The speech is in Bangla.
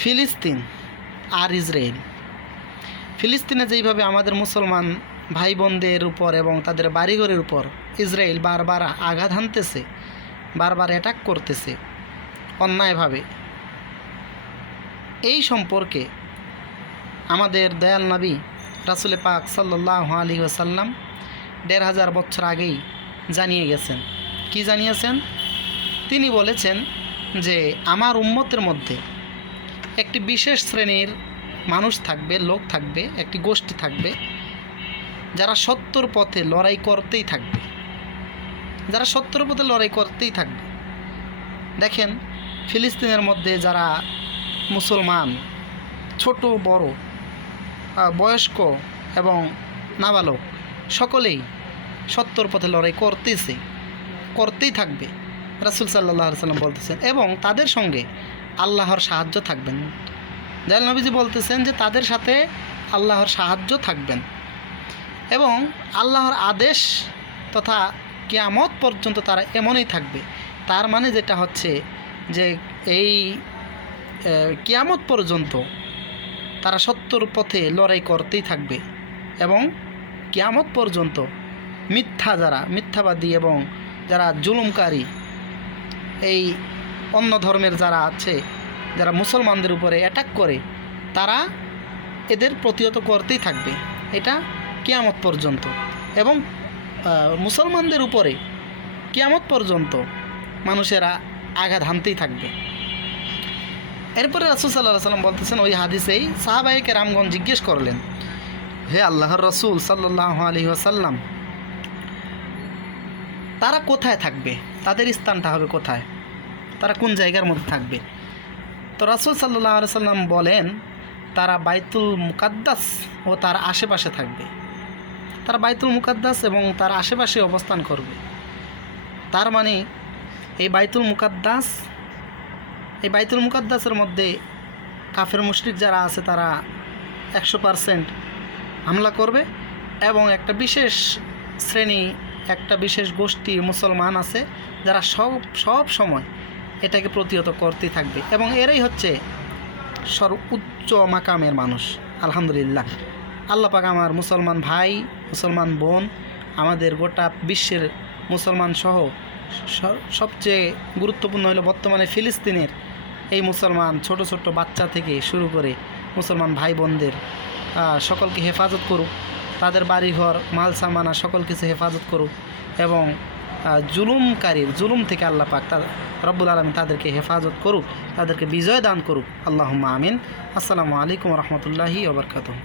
ফিলিস্তিন আর ইসরায়েল। ফিলিস্তিনে যেইভাবে আমাদের মুসলমান ভাই বোনদের উপর এবং তাদের বাড়িঘরের উপর ইসরায়েল বারবার আঘাত হানতেছে, বারবার অ্যাটাক করতেছে অন্যায়ভাবে, এই সম্পর্কে আমাদের দয়াল নবী রাসূল পাক সাল্লাল্লাহু আলাইহি ওয়াসাল্লাম ১৫০০ বছর আগেই জানিয়ে গেছেন। কি জানিয়েছেন? তিনি বলেছেন যে আমার উম্মতের মধ্যে একটি বিশেষ শ্রেণীর মানুষ থাকবে, লোক থাকবে, একটি গোষ্ঠী থাকবে, যারা সত্যর পথে লড়াই করতেই থাকবে, যারা সত্যর পথে লড়াই করতেই থাকবে। দেখেন, ফিলিস্তিনের মধ্যে যারা মুসলমান, ছোট বড়, বয়স্ক এবং নাবালক, সকলেই সত্যর পথে লড়াই করতেই থাকবে। রাসূল সাল্লাল্লাহু আলাইহি ওয়াসাল্লাম বলতেছেন, এবং তাদের সঙ্গে আল্লাহর সাহায্য থাকবেন। দয়াল নবীজি বলতেছেন যে তাদের সাথে আল্লাহর সাহায্য থাকবেন এবং আল্লাহর আদেশ তথা কিয়ামত পর্যন্ত তারা এমনই থাকবে। তার মানে যেটা হচ্ছে যে এই কিয়ামত পর্যন্ত তারা সত্যর পথে লড়াই করতেই থাকবে এবং কিয়ামত পর্যন্ত মিথ্যাবাদী এবং যারা জুলুমকারী, এই অন্য ধর্মের যারা আছে, যারা মুসলমানদের উপরে অ্যাটাক করে, তারা এদের প্রতিহত করতেই থাকবে, এটা কিয়ামত পর্যন্ত। এবং মুসলমানদের উপরে কিয়ামত পর্যন্ত মানুষেরা আঘাত হানতেই থাকবে। এরপরে রাসূল সাল্লাল্লাহু আলাইহি ওয়াসাল্লাম বলতেছেন, ওই হাদিসেই সাহাবায়ে কেরামগণ জিজ্ঞেস করলেন, হে আল্লাহর রাসূল সাল্লাল্লাহু আলাইহি ওয়াসাল্লাম, তারা কোথায় থাকবে? তাদের স্থানটা হবে কোথায়? তারা কোন জায়গার মধ্যে থাকবে? তো রাসূল সাল্লাল্লাহু আলাইহি ওয়াসাল্লাম বলেন, তারা বাইতুল মুকাদ্দাস ও তার আশেপাশে থাকবে। তারা বাইতুল মুকাদ্দাস এবং তার আশেপাশে অবস্থান করবে। তার মানে এই বাইতুল মুকাদ্দাসের মধ্যে কাফের মুশরিক যারা আছে তারা 100% হামলা করবে এবং একটা বিশেষ শ্রেণী, একটা বিশেষ গোষ্ঠী মুসলমান আছে যারা সব সময় এটাকে প্রতিহত করতেই থাকবে এবং এরাই হচ্ছে সর্বোচ্চ মাকামের মানুষ। আলহামদুলিল্লাহ, আল্লাহ পাক আমার মুসলমান ভাই, মুসলমান বোন, আমাদের গোটা বিশ্বের মুসলমান সহ সবচেয়ে গুরুত্বপূর্ণ হলো বর্তমানে ফিলিস্তিনের এই মুসলমান ছোট ছোট বাচ্চা থেকে শুরু করে মুসলমান ভাই বোনদের সকলকে হেফাজত করুক, তাদের বাড়িঘর, মাল সামানা সকল কিছু হেফাজত করুক এবং জুলুম থেকে আল্লাহ পাক রব্বুল আলামিন তাদেরকে হেফাজত করুক, তাদেরকে বিজয় দান করুক। আল্লাহুম্মা আমিন। আসসালামু আলাইকুম ওয়া রাহমাতুল্লাহি ওয়া বারাকাতুহু।